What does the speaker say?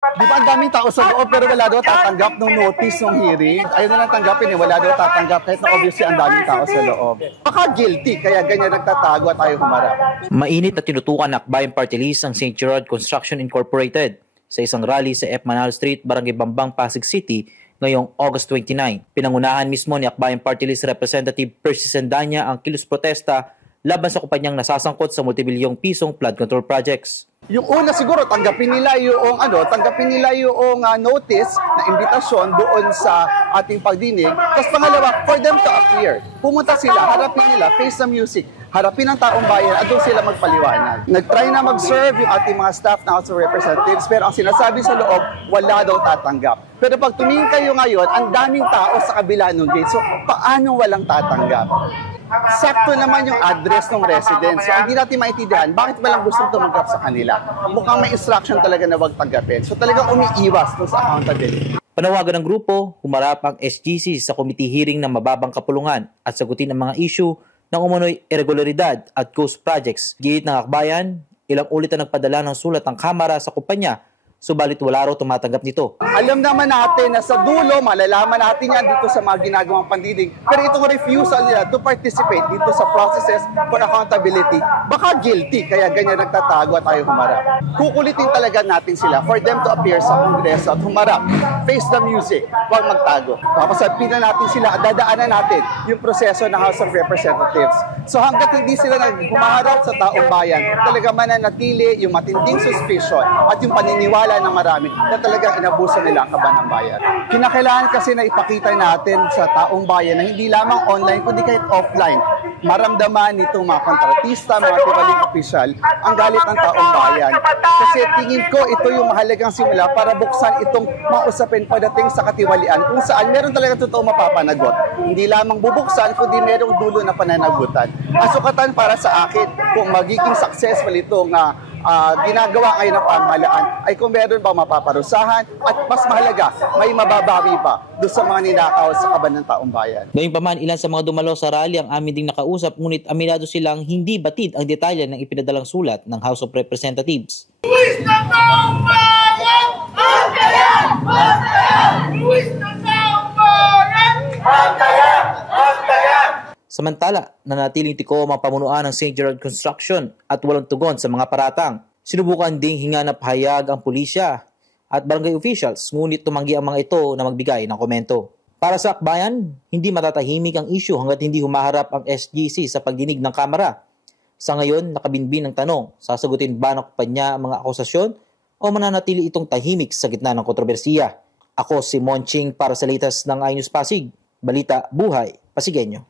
Di ba ang daming tao sa loob pero wala daw tatanggap ng notice ng hearing? Ayaw na lang tanggapin eh, wala daw tatanggap kahit na obviously ang daming tao sa loob. Baka guilty, kaya ganyan nagtatago at ayaw humarap. Mainit na tinutukan ng Akbayan Party List ang St. Gerard Construction Incorporated sa isang rally sa F. Manalo Street, Barangay Bambang, Pasig City ngayong August 29. Pinangunahan mismo ni Akbayan Party List Representative Percy Sendanya ang kilos protesta laban sa kumpanyang nasasangkot sa multibilyong pisong flood control projects. Yung una siguro tanggapin nila yung notice na imbitasyon doon sa ating pagdinig. Tapos pangalawa, for them to appear. Pumunta sila, harapin nila, face the music, harapin ang taong bayan at doon sila magpaliwanag. Nag-try na mag-serve yung ating mga staff na House of Representatives pero ang sinasabi sa loob, wala daw tatanggap. Pero pag tumingin kayo ngayon, ang daming tao sa kabila ng gate. So paano walang tatanggap? Sakto naman yung address ng residents. So, hindi natin maintindihan bakit walang gustong tumanggap sa kanila. Mukhang may instruction talaga na wag tanggapin. So, talagang umiiwas sa accountability. Panawagan ng grupo, humarap ang SGC sa committee hearing ng mababang kapulungan at sagutin ang mga issue ng umunoy irregularidad at ghost projects. Gihit ng Akbayan, ilang ulit na nagpadala ng sulat ng Kamara sa kumpanya, subalit wala raw tumatanggap nito. Alam naman natin na sa dulo, malalaman natin yan dito sa mga ginagawang pandinig. Pero itong refusal nila to participate dito sa processes for accountability, baka guilty, kaya ganyan nagtatago at ayaw humarap. Kukulitin talaga natin sila for them to appear sa Kongreso at humarap. Face the music, huwag magtago. Papasapin na natin sila at dadaanan natin yung proseso ng House of Representatives. So hanggat hindi sila humaharap sa taong bayan, talaga mananatili yung matinding suspicion at yung paniniwala ng marami na talagang inabuso nila ang kaban ng bayan. Kinakailangan kasi na ipakita natin sa taong bayan na hindi lamang online kundi kahit offline. Maramdaman nitong mga kontratista, mga tiwaling opisyal ang galit ng taong bayan. Kasi tingin ko ito yung mahalagang simula para buksan itong mga usapin pagdating sa katiwalian kung saan meron talaga totoo mapapanagot. Hindi lamang bubuksan kundi merong dulo na pananagutan. Asukatan para sa akin kung magiging successful itong ginagawa ngayon ng pamahalaan ay kung meron ba mapaparusahan at mas mahalaga, may mababawi pa doon sa mga ninakaw sa kaban ng taong bayan. Gayunpaman, ilan sa mga dumalo sa rally ang amin ding nakausap ngunit aminado silang hindi batid ang detalye ng ipinadalang sulat ng House of Representatives. Luis ng taong bayan! Antayan! Antayan! Luis ng taong bayan! Antayan! Antayan! Samantala, nanatiling tikom ang pamunuan ng St. Gerard Construction at walang tugon sa mga paratang. Sinubukan ding hinga na pahayag ang pulisya at barangay officials, ngunit tumanggi ang mga ito na magbigay ng komento. Para sa Akbayan, hindi matatahimik ang issue hanggat hindi humaharap ang SGC sa pagdinig ng Kamara. Sa ngayon, nakabinbin ang tanong, sasagutin ba ng kumpanya ang mga akusasyon o mananatili itong tahimik sa gitna ng kontrobersiya? Ako si Monching para sa latest ng iNews Pasig, Balita Buhay, Pasigueño.